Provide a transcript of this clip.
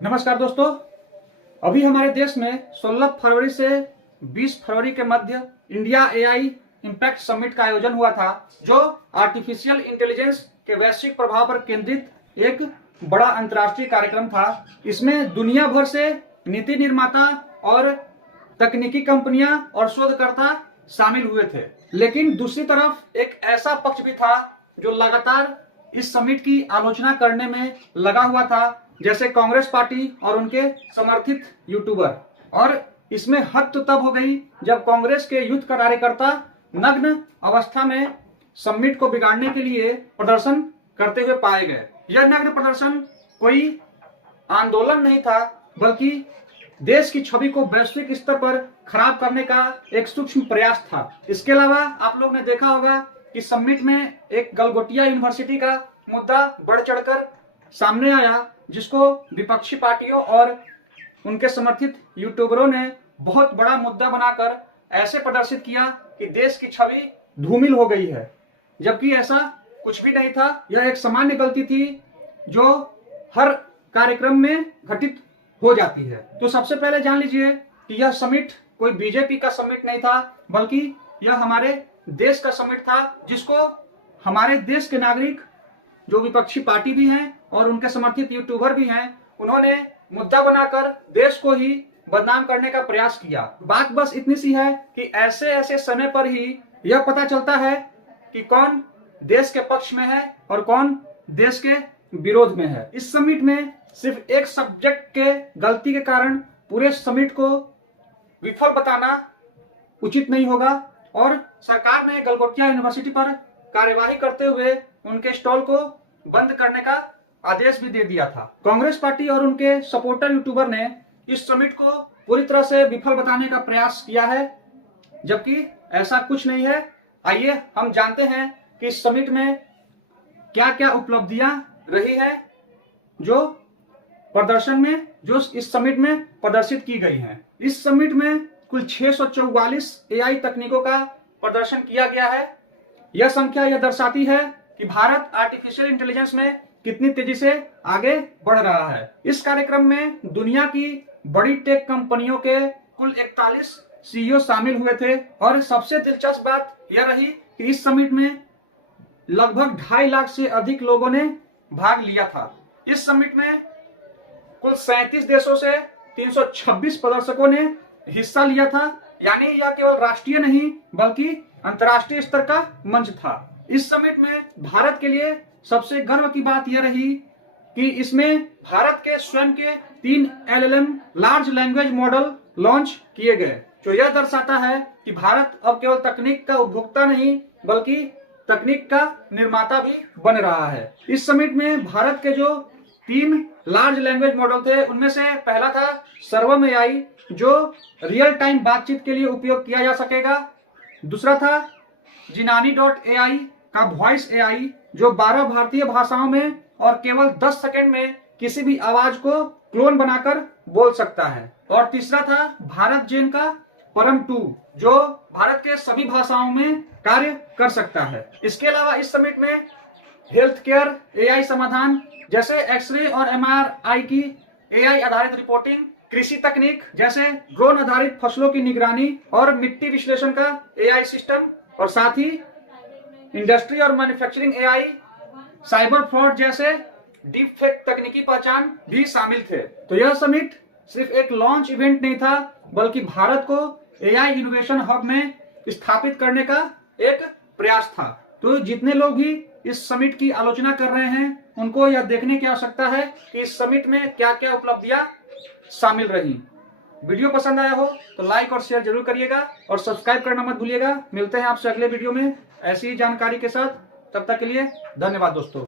नमस्कार दोस्तों। अभी हमारे देश में 16 फरवरी से 20 फरवरी के मध्य इंडिया एआई इम्पैक्ट समिट का आयोजन हुआ था, जो आर्टिफिशियल इंटेलिजेंस के वैश्विक प्रभाव पर केंद्रित एक बड़ा अंतर्राष्ट्रीय कार्यक्रम था। इसमें दुनिया भर से नीति निर्माता और तकनीकी कंपनियां और शोधकर्ता शामिल हुए थे। लेकिन दूसरी तरफ एक ऐसा पक्ष भी था जो लगातार इस समिट की आलोचना करने में लगा हुआ था, जैसे कांग्रेस पार्टी और उनके समर्थित यूट्यूबर। और इसमें हद तो तब हो गई जब कांग्रेस के यूथ कार्यकर्ता नग्न अवस्था में समिट को बिगाड़ने के लिए प्रदर्शन करते हुए पाए गए। यह नग्न प्रदर्शन कोई आंदोलन नहीं था, बल्कि देश की छवि को वैश्विक स्तर पर खराब करने का एक सूक्ष्म प्रयास था। इसके अलावा आप लोग ने देखा होगा कि समिट में एक गलगोटिया यूनिवर्सिटी का मुद्दा बढ़ चढ़कर सामने आया, जिसको विपक्षी पार्टियों और उनके समर्थित यूट्यूबरों ने बहुत बड़ा मुद्दा बनाकर ऐसे प्रदर्शित किया कि देश की छवि धूमिल हो गई है, जबकि ऐसा कुछ भी नहीं था। यह एक सामान्य गलती थी जो हर कार्यक्रम में घटित हो जाती है। तो सबसे पहले जान लीजिए कि यह समिट कोई बीजेपी का समिट नहीं था, बल्कि यह हमारे देश का समिट था, जिसको हमारे देश के नागरिक जो विपक्षी पार्टी भी हैं और उनके समर्थित यूट्यूबर भी हैं, उन्होंने मुद्दा बनाकर देश को ही बदनाम करने का प्रयास किया। बात बस इतनी सी है कि ऐसे ऐसे समय पर ही यह पता चलता है कि कौन देश के पक्ष में है और कौन देश के विरोध में है। इस समिट में सिर्फ एक सब्जेक्ट के गलती के कारण पूरे समिट को विफल बताना उचित नहीं होगा, और सरकार ने गलगोटिया यूनिवर्सिटी पर कार्यवाही करते हुए उनके स्टॉल को बंद करने का आदेश भी दे दिया था। कांग्रेस पार्टी और उनके सपोर्टर यूट्यूबर ने इस समिट को पूरी तरह से विफल बताने का प्रयास किया है, जबकि ऐसा कुछ नहीं है। आइए हम जानते हैं कि इस समिट में क्या क्या उपलब्धियां रही है जो प्रदर्शन में इस समिट में प्रदर्शित की गई हैं। इस समिट में कुल 644 एआई तकनीकों का प्रदर्शन किया गया है। यह संख्या यह दर्शाती है कि भारत आर्टिफिशियल इंटेलिजेंस में कितनी तेजी से आगे बढ़ रहा है। इस कार्यक्रम में दुनिया की बड़ी टेक कंपनियों के कुल 41 सीईओ शामिल हुए थे, और सबसे दिलचस्प बात यह रही कि इस समिट में लगभग 2.5 लाख से अधिक लोगों ने भाग लिया था। इस समिट में कुल 37 देशों से 326 प्रदर्शकों ने हिस्सा लिया था, यानी यह केवल राष्ट्रीय नहीं बल्कि अंतर्राष्ट्रीय स्तर का मंच था। इस समिट में भारत के लिए सबसे गर्व की बात यह रही कि इसमें भारत के स्वयं के 3 LLM large language model launch किए गए, जो यह दर्शाता है कि भारत अब केवल तकनीक का उपभोक्ता नहीं बल्कि तकनीक का निर्माता भी बन रहा है। इस समिट में भारत के जो 3 लार्ज लैंग्वेज मॉडल थे, उनमें से पहला था सर्वम एआई, जो रियल टाइम बातचीत के लिए उपयोग किया जा सकेगा। दूसरा था जिनानी.ai का वॉइस एआई, जो 12 भारतीय भाषाओं में और केवल 10 सेकंड में किसी भी आवाज को क्लोन बनाकर बोल सकता है। और तीसरा था भारत जेन का परम 2, जो भारत के सभी भाषाओं में कार्य कर सकता है। इसके अलावा इस समिट में हेल्थ केयर एआई समाधान जैसे एक्सरे और MRI की एआई आधारित रिपोर्टिंग, कृषि तकनीक जैसे ड्रोन आधारित फसलों की निगरानी और मिट्टी विश्लेषण का एआई सिस्टम, और साथ ही इंडस्ट्री और मैन्युफैक्चरिंग एआई, साइबर फ्रॉड जैसे डीप फेक तकनीकी पहचान भी शामिल थे। तो यह समिट सिर्फ एक लॉन्च इवेंट नहीं था, बल्कि भारत को एआई इनोवेशन हब में स्थापित करने का एक प्रयास था। तो जितने लोग भी इस समिट की आलोचना कर रहे हैं, उनको यह देखने की आवश्यकता है कि इस समिट में क्या क्या उपलब्धियां शामिल रही। वीडियो पसंद आया हो तो लाइक और शेयर जरूर करिएगा, और सब्सक्राइब करना मत भूलिएगा। मिलते हैं आपसे अगले वीडियो में ऐसी ही जानकारी के साथ। तब तक के लिए धन्यवाद दोस्तों।